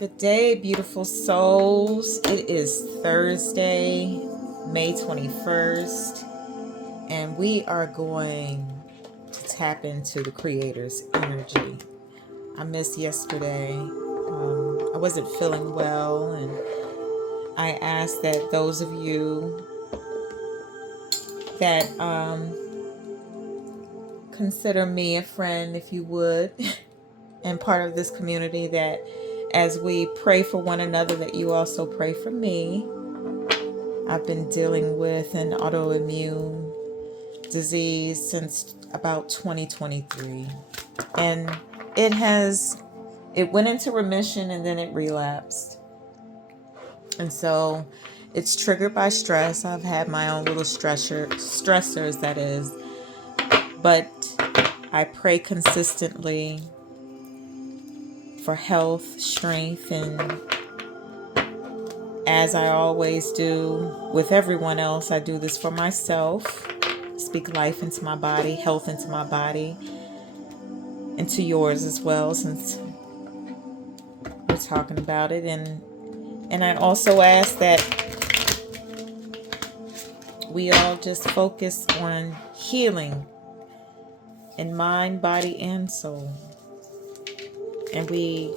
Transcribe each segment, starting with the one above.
Good day, beautiful souls. It is Thursday, May 21st, and we are going to tap into the Creator's energy. I missed yesterday. I wasn't feeling well, and I asked that those of you that consider me a friend, if you would, and part of this community, that as we pray for one another, that you also pray for me. I've been dealing with an autoimmune disease since about 2023, and it went into remission and then it relapsed. And so it's triggered by stress. I've had my own little stressors, that is, but I pray consistently for health, strength, and as I always do with everyone else, I do this for myself. Speak life into my body, health into my body, into yours as well, since we're talking about it. And I also ask that we all just focus on healing in mind, body, and soul. And we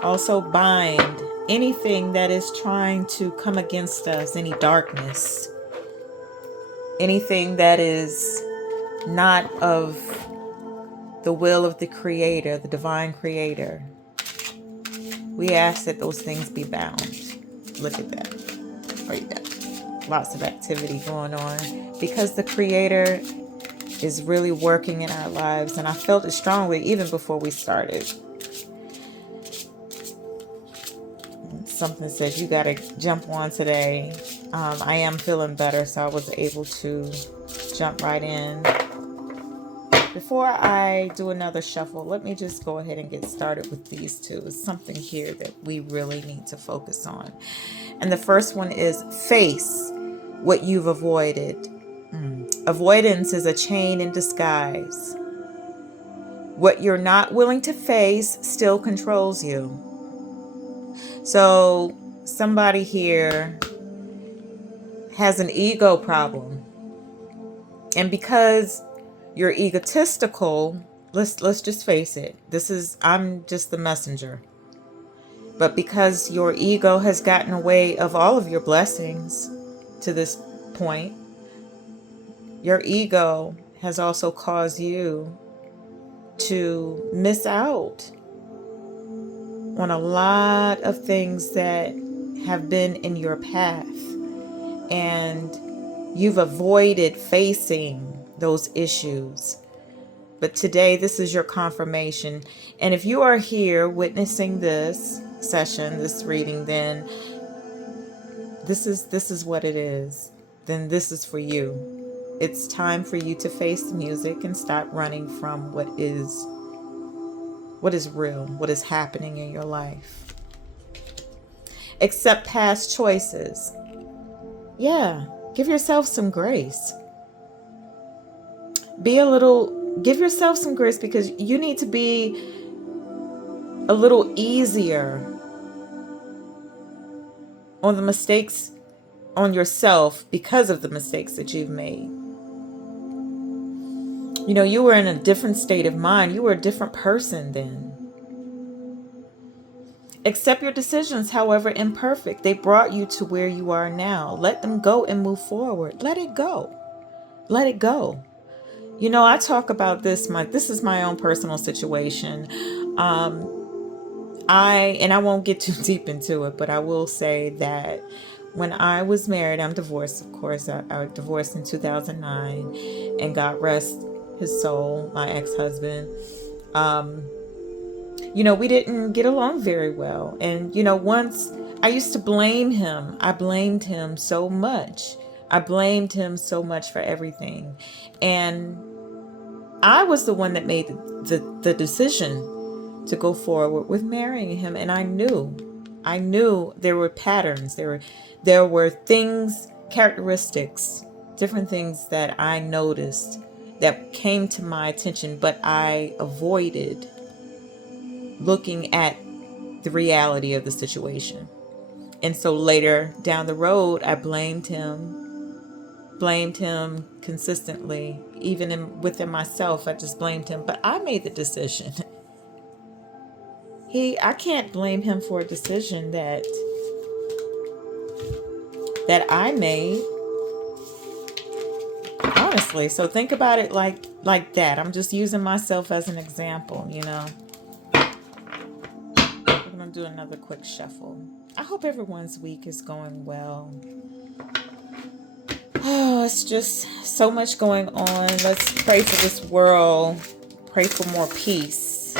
also bind anything that is trying to come against us, any darkness, anything that is not of the will of the Creator, the divine Creator. We ask that those things be bound. Look at that. Oh, you got lots of activity going on because the Creator is really working in our lives, and I felt it strongly even before we started. Something says you got to jump on today. I am feeling better, so I was able to jump right in. Before I do another shuffle, let me just go ahead and get started with these two. It's something here that we really need to focus on. And the first one is face what you've avoided. Avoidance is a chain in disguise. What you're not willing to face still controls you. So somebody here has an ego problem. And because you're egotistical, let's just face it. I'm just the messenger. But because your ego has gotten away of all of your blessings to this point, your ego has also caused you to miss out on a lot of things that have been in your path, and you've avoided facing those issues. But today, this is your confirmation. And if you are here witnessing this session, this reading, then this is what it is. Then this is for you. It's time for you to face the music and stop running from what is real, what is happening in your life. Accept past choices. Yeah, give yourself some grace. Give yourself some grace, because you need to be a little easier on the mistakes on yourself because of the mistakes that you've made. You know, you were in a different state of mind. You were a different person then. Accept your decisions, however imperfect. They brought you to where you are now. Let them go and move forward. Let it go. Let it go. You know, I talk about this. This is my own personal situation. I won't get too deep into it, but I will say that when I was married, I'm divorced, of course. I divorced in 2009, and God rest his soul, my ex-husband. We didn't get along very well. And, once I used to blame him. I blamed him so much. I blamed him so much for everything. And I was the one that made the decision to go forward with marrying him. And I knew there were patterns. There were things, characteristics, different things that I noticed that came to my attention, but I avoided looking at the reality of the situation. And so later down the road, I blamed him consistently, even within myself. I just blamed him, but I made the decision. I can't blame him for a decision that I made, honestly. So think about it like that. I'm just using myself as an example, you know. We're gonna do another quick shuffle. I hope everyone's week is going well. Oh, it's just so much going on. Let's pray for this world. Pray for more peace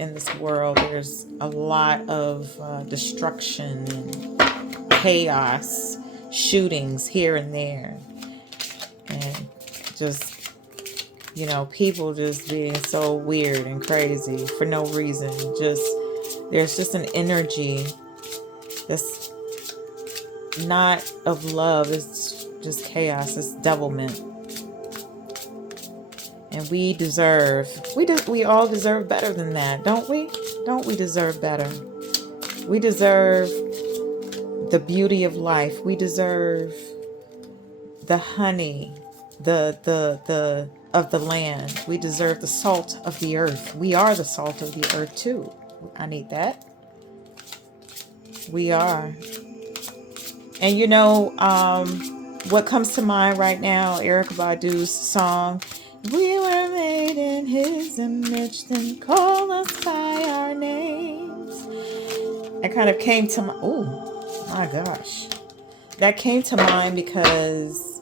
in this world. There's a lot of destruction and chaos, shootings here and there, and just, you know, people just being so weird and crazy for no reason. There's just an energy that's not of love. It's just chaos. It's devilment. And we all deserve better than that, don't we? Don't we deserve better? We deserve the beauty of life. We deserve the honey, the of the land. We deserve the salt of the earth. We are the salt of the earth too. I need that. We are. And you know, what comes to mind right now, Erykah Badu's song, "We were made in his image, then call us by our names." It kind of came to my, oh my gosh. That came to mind because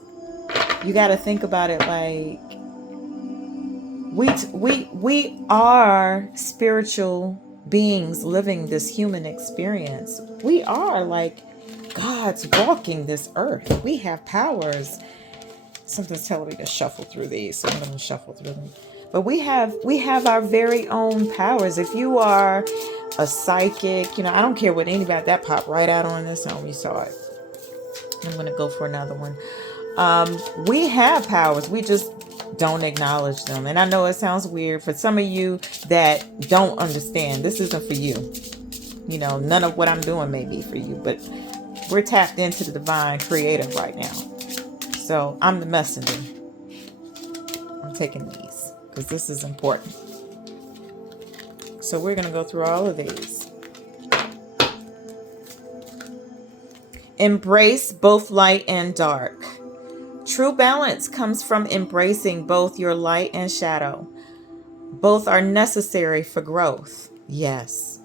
you got to think about it like we are spiritual beings living this human experience. We are like God's walking this earth. We have powers. Something's telling me to shuffle through these, so I'm going to shuffle through them. But we have our very own powers. If you are a psychic, you know, I don't care what anybody, that popped right out on this one. We saw it. I'm going to go for another one. We have powers. We just don't acknowledge them. And I know it sounds weird for some of you that don't understand. This isn't for you. You know, none of what I'm doing may be for you, but we're tapped into the divine creative right now. So I'm the messenger. I'm taking these because this is important. So we're going to go through all of these. Embrace both light and dark. True balance comes from embracing both your light and shadow. Both are necessary for growth. Yes.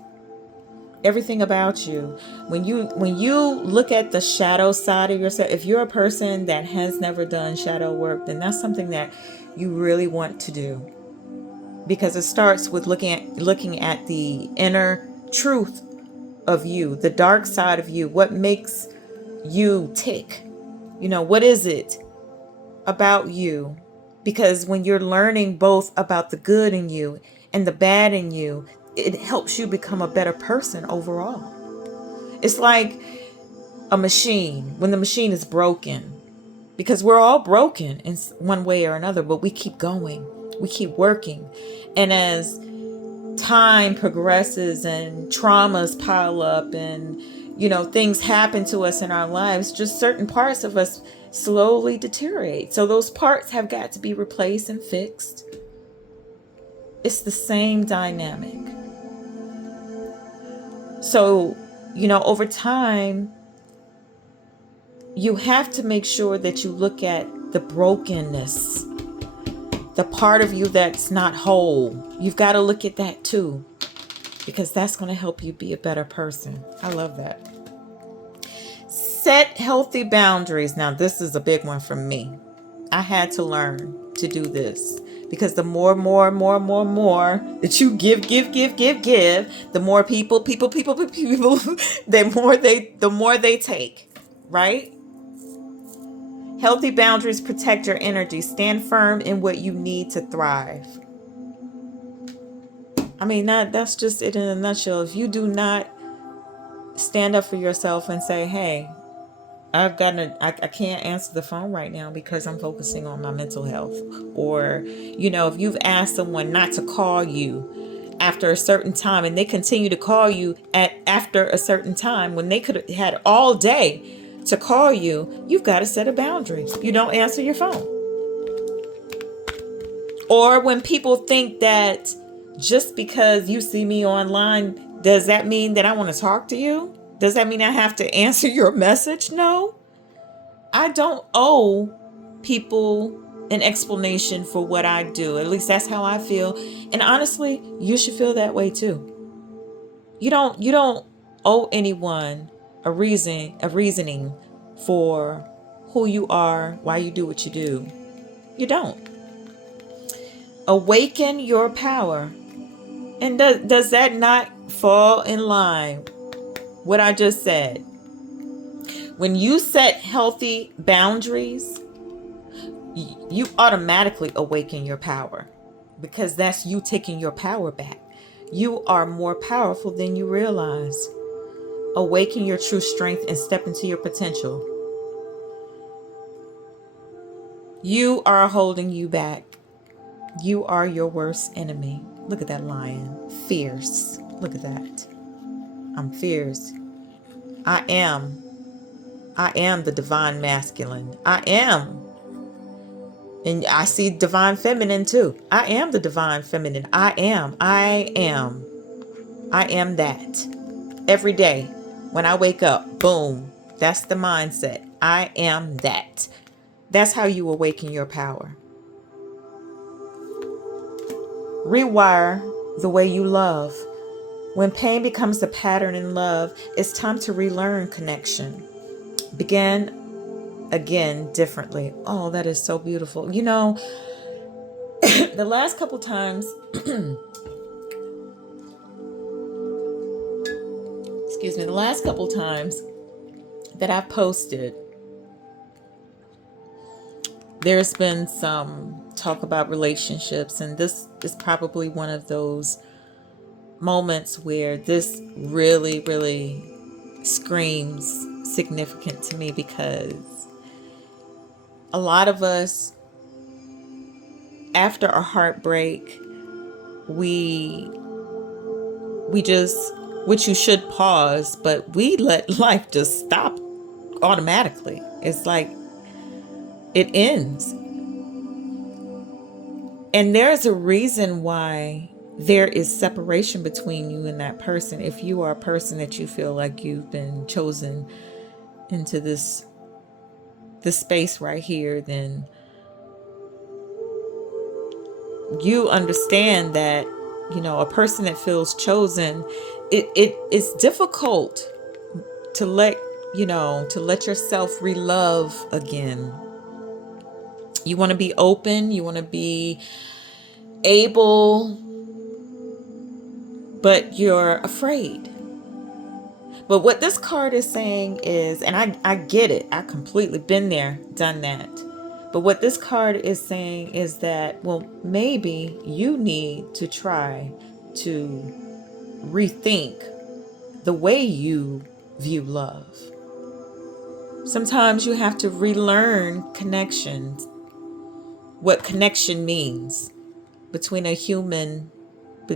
Everything about you. When you look at the shadow side of yourself, if you're a person that has never done shadow work, then that's something that you really want to do. Because it starts with looking at the inner truth of you, the dark side of you, what makes you tick. You know, what is it about you? Because when you're learning both about the good in you and the bad in you, it helps you become a better person overall. It's like a machine when the machine is broken, because we're all broken in one way or another, but we keep going, we keep working. And as time progresses and traumas pile up and, you know, things happen to us in our lives, just certain parts of us slowly deteriorate. So those parts have got to be replaced and fixed. It's the same dynamic. So, you know, over time, you have to make sure that you look at the brokenness, the part of you that's not whole. You've got to look at that too, because that's going to help you be a better person. I love that. Set healthy boundaries. Now, this is a big one for me. I had to learn to do this. Because the more that you give, the more people, the more they take, right? Healthy boundaries protect your energy. Stand firm in what you need to thrive. I mean, that's just it in a nutshell. If you do not stand up for yourself and say, hey, I can't answer the phone right now because I'm focusing on my mental health. Or, you know, if you've asked someone not to call you after a certain time, and they continue to call you after a certain time when they could have had all day to call you, you've got to set a boundary. You don't answer your phone. Or when people think that just because you see me online, does that mean that I want to talk to you? Does that mean I have to answer your message? No. I don't owe people an explanation for what I do. At least that's how I feel. And honestly, you should feel that way too. You don't owe anyone a reasoning for who you are, why you do what you do. You don't. Awaken your power. And does that not fall in line what I just said? When you set healthy boundaries, you automatically awaken your power, because that's you taking your power back. You are more powerful than you realize. Awaken your true strength and step into your potential. You are holding you back. You are your worst enemy. Look at that lion. Fierce. Look at that. I'm fierce. I am the divine masculine. I am. And I see divine feminine too. I am the divine feminine. I am that. Every day when I wake up, boom, that's the mindset. I am that. That's how you awaken your power. Rewire the way you love. When pain becomes the pattern in love, it's time to relearn connection. Begin again differently. Oh, that is so beautiful. You know, the last couple times, excuse me, the last couple times that I've posted, there's been some talk about relationships, and this is probably one of those moments where this really, really screams significant to me, because a lot of us, after a heartbreak, we just, which you should pause, but we let life just stop automatically. It's like it ends. And there's a reason why there is separation between you and that person. If you are a person that you feel like you've been chosen into this space right here, then you understand that, you know, a person that feels chosen, it's difficult to let yourself relove again. You want to be open, you want to be able, but you're afraid. But what this card is saying is, and I get it, I completely been there, done that. But what this card is saying is that, well, maybe you need to try to rethink the way you view love. Sometimes you have to relearn connections, what connection means between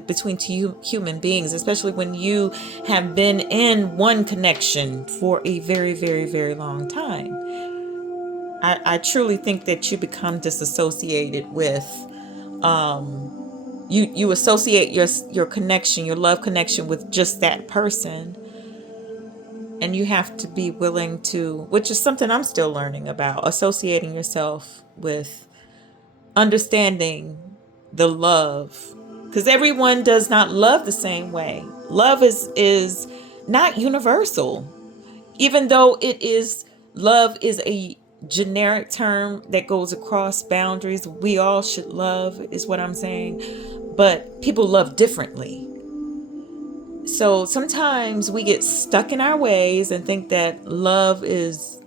between two human beings, especially when you have been in one connection for a very, very, very long time. I truly think that you become disassociated with, you associate your connection, your love connection, with just that person. And you have to be willing to, which is something I'm still learning about, associating yourself with understanding the love, because everyone does not love the same way. Love is not universal, even though love is a generic term that goes across boundaries. We all should love, is what I'm saying, but people love differently. So sometimes we get stuck in our ways and think that love is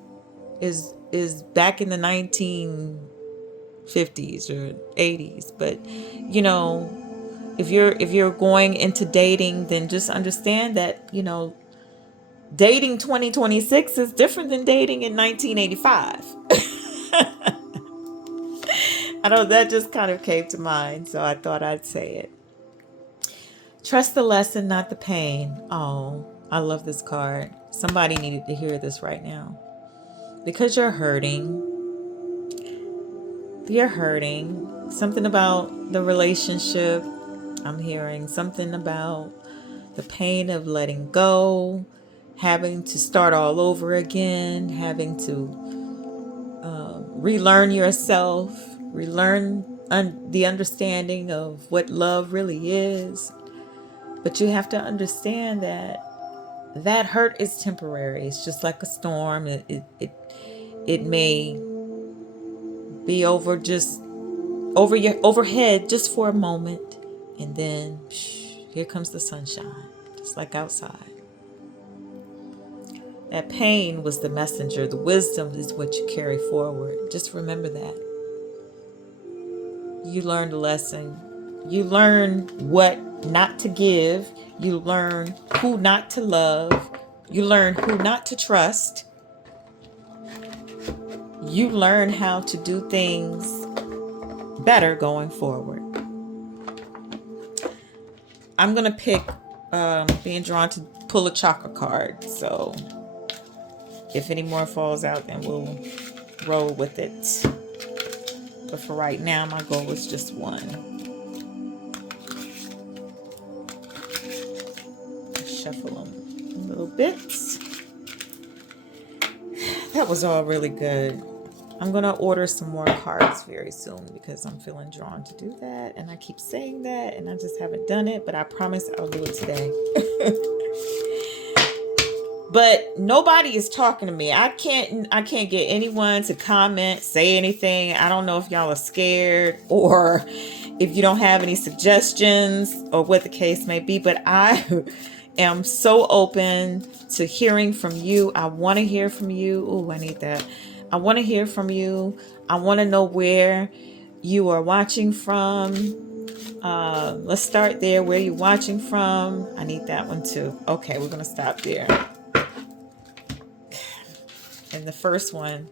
back in the 1950s or 80s. But you know, if you're going into dating, then just understand that, you know, dating 2026 is different than dating in 1985. I know that just kind of came to mind, so I thought I'd say it. Trust the lesson, not the pain. Oh, I love this card. Somebody needed to hear this right now. Because you're hurting. You're hurting. Something about the relationship. I'm hearing something about the pain of letting go, having to start all over again, having to relearn yourself, relearn the understanding of what love really is. But you have to understand that that hurt is temporary. It's just like a storm. It may be over your overhead just for a moment, and then here comes the sunshine, just like outside. That pain was the messenger. The wisdom is what you carry forward. Just remember that. You learned a lesson. You learn what not to give. You learn who not to love. You learn who not to trust. You learn how to do things better going forward. I'm going to pick being drawn to pull a chakra card. So if any more falls out, then we'll roll with it. But for right now, my goal is just one. Shuffle them a little bit. That was all really good. I'm going to order some more cards very soon because I'm feeling drawn to do that. And I keep saying that and I just haven't done it. But I promise I'll do it today. But nobody is talking to me. I can't get anyone to comment, say anything. I don't know if y'all are scared or if you don't have any suggestions or what the case may be. But I am so open to hearing from you. I want to hear from you. Oh, I need that. I want to hear from you. I want to know where you are watching from. Let's start there. Where you're watching from. I need that one too. Okay, we're going to stop there. And the first one.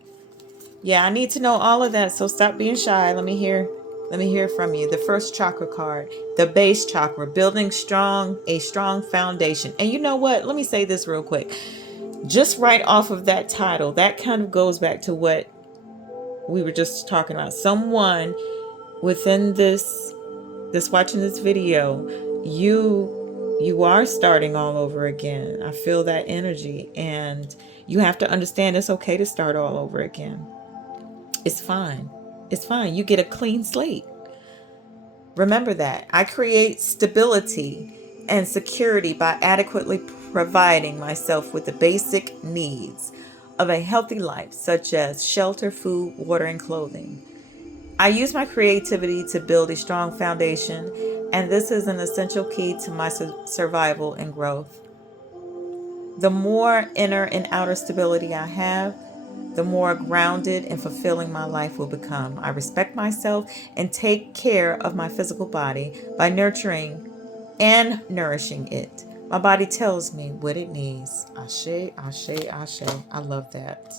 Yeah, I need to know all of that. So stop being shy. Let me hear from you. The first chakra card, the base chakra, building a strong foundation. And you know what? Let me say this real quick. Just right off of that title, that kind of goes back to what we were just talking about. Someone within this watching this video, you are starting all over again. I feel that energy, and you have to understand it's okay to start all over again. It's fine. It's fine. You get a clean slate. Remember that. I create stability and security by adequately providing myself with the basic needs of a healthy life, such as shelter, food, water, and clothing. I use my creativity to build a strong foundation, and this is an essential key to my survival and growth. The more inner and outer stability I have, the more grounded and fulfilling my life will become. I respect myself and take care of my physical body by nurturing and nourishing it. My body tells me what it needs. Ashe, ashe, ashe. I love that.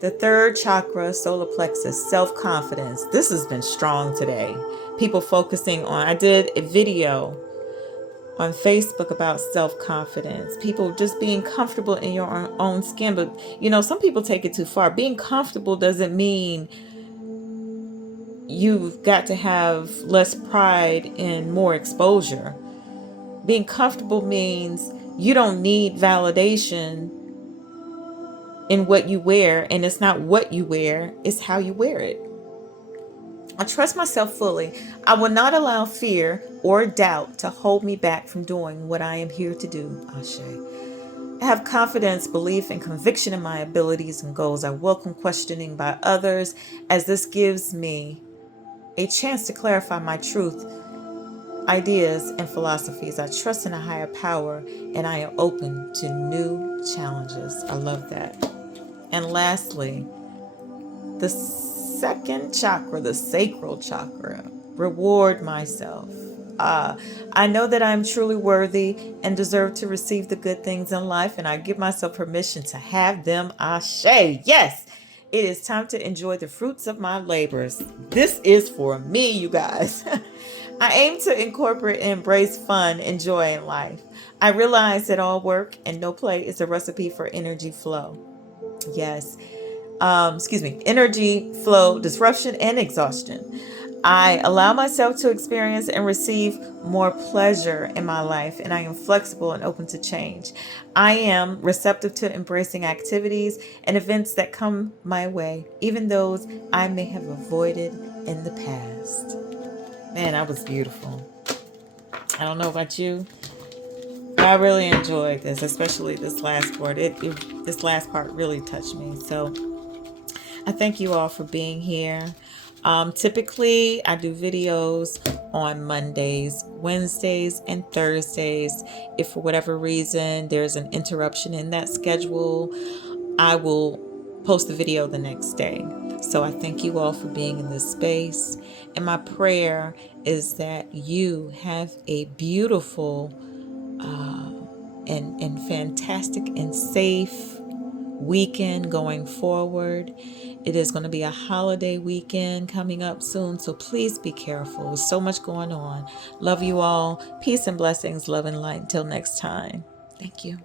The third chakra, solar plexus, self-confidence. This has been strong today. People focusing on, I did a video on Facebook about self-confidence. People just being comfortable in your own skin. But, some people take it too far. Being comfortable doesn't mean you've got to have less pride and more exposure. Being comfortable means you don't need validation in what you wear, and it's not what you wear, it's how you wear it. I trust myself fully. I will not allow fear or doubt to hold me back from doing what I am here to do. Ashe. I have confidence, belief, and conviction in my abilities and goals. I welcome questioning by others, as this gives me a chance to clarify my truth, ideas, and philosophies. I trust in a higher power, and I am open to new challenges. I love that. And lastly, the second chakra, the sacral chakra, reward myself. I know that I am truly worthy and deserve to receive the good things in life, and I give myself permission to have them. Ashe. Yes, it is time to enjoy the fruits of my labors. This is for me, you guys. I aim to incorporate and embrace fun and joy in life. I realize that all work and no play is a recipe for energy flow. Yes. Energy flow, disruption, and exhaustion. I allow myself to experience and receive more pleasure in my life, and I am flexible and open to change. I am receptive to embracing activities and events that come my way, even those I may have avoided in the past. Man, that was beautiful. I don't know about you, but I really enjoyed this, especially this last part. This last part really touched me. So I thank you all for being here. Typically, I do videos on Mondays, Wednesdays, and Thursdays. If for whatever reason there's an interruption in that schedule, I will post the video the next day. So I thank you all for being in this space. And my prayer is that you have a beautiful and fantastic and safe weekend going forward. It is going to be a holiday weekend coming up soon, so please be careful. There's so much going on. Love you all. Peace and blessings, love and light. Until next time. Thank you.